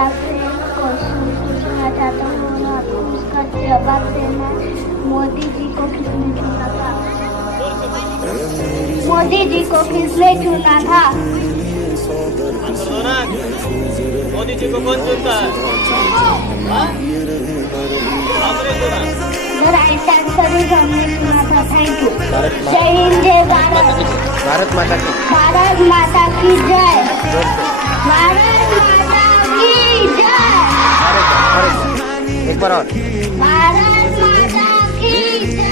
या फिर क्वेश्चन पूछना चाहता हूँ और उसका जवाब देना। मोदी जी को किसने चुना था? मोदी जी को किसने चुना था? मोदी जी को कौन चुनता है? आपने चुना? राइट आंसर इज हमने चुना था। Thank you. जय हिंद, जय भारत। भारत माता की भारत माता की जय। भारत माता की जय। एक बार और भारत माता की जय.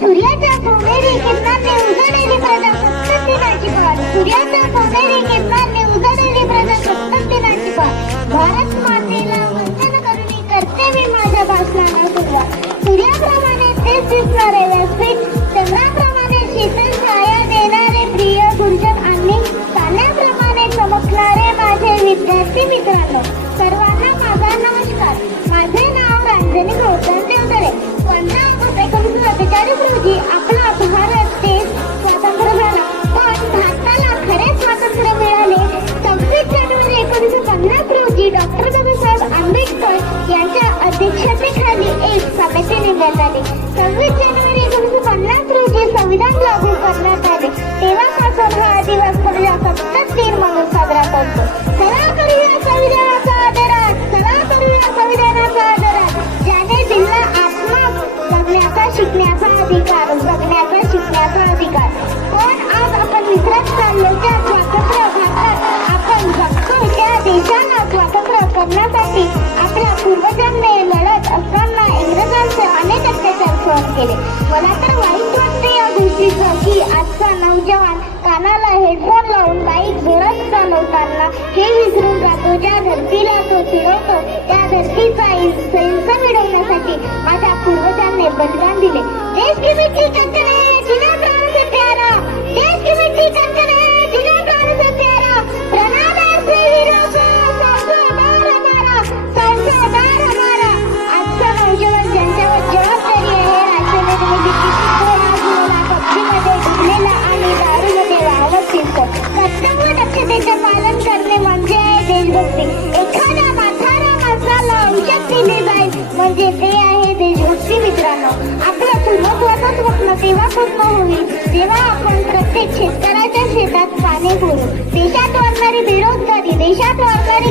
सूर्याच्या सोनेरी किरणांनी उजळलेली प्रजासत्ताक दिनाची पहाट. सूर्याच्या सोनेरी किरणांनी उजळलेली प्रजासत्ताक दिनाची पहाट. भारत मातेला वंदन करून करते मी माझ्या भाषणाला सुरुवात. सूर्याप्रमाणे तेच दिसणारे व्यासपीठ, चंद्राप्रमाणे शीतल छाया देणारे प्रिय गुरुजन आणि ताऱ्याप्रमाणे चमकणारे माझे विद्यार्थी मित्रांनो, सर्वांना माझा नमस्कार. माझे नाव रांजनी गौतम देवतळे. 15 ऑगस्ट 1947 रोजी आपला भारत देश स्वतंत्र झाला. पण भारताला खरे स्वातंत्र्य मिळाले 26 जानेवारी 1950 रोजी डॉक्टर बाबासाहेब आंबेडकर यांच्या अध्यक्षतेखाली एक समिती नेमण्यात आली. 26 जानेवारी 1950 रोजी संविधान लागू करण्यात आले. तेव्हापासून हा दिवस प्रजासत्ताक दिन म्हणून साजरा करतो. चला करूया संविधानाचा आदरात, चला करूया संविधानाचा आदरात. ज्याने दिला आत्मा जगण्याचा शिकण्याचा अधिकार, जगण्याचा शिकण्याचा अधिकार. पण आज आपण विसरत चाललो त्या स्वातंत्र्य भारतात आपण जगतो त्या देशाला स्वातंत्र्य करण्यासाठी आपल्या पूर्वजांनी लढत असताना इंग्रजांचे अनेक अत्याचार सहन केले. मला तर वाईट वाटते या गोष्टीचं की आजचा नौजवान कानाला हेडफोन लावून बाईक जोरात चालवताना हे विसरून जातो ज्या धरतीला तो फिरवतो त्या धरतीचा हिस्सा मिळवण्यासाठी माझ्या पूर्वजांनी बलिदान दिले. देश की मिट्टी कंचन है जिन्हें प्राण से प्यारा, देश की मिट्टी कंचन है जिन्हें प्राण से प्यारा. प्रणाम ऐसे वीरों को, सरदार हमारा, सरदार हमारा. आजचा नौजवान ज्यांच्यावर जबाबदारी आहे राष्ट्रनिर्मितीची, तो आज मला पक्षीमध्ये डुबलेला आणि दारूमध्ये वाहवत दिसतो. कर्तव्य दक्षतेचे पालन करणे म्हणजे आहे देशभक्ती. एखाद्या म्हाताऱ्या माणसाला औषध दिले जाईल म्हणजे ते आहे देशभक्ती. मित्रांनो, आपलं पूर्वत्वाचं स्वप्न तेव्हा पूर्ण होईल जेव्हा आपण प्रत्येक शेतकऱ्याच्या शेतात पाणी पुरवू. देशात वाढणारी बेरोजगारी, देशात वाढणारी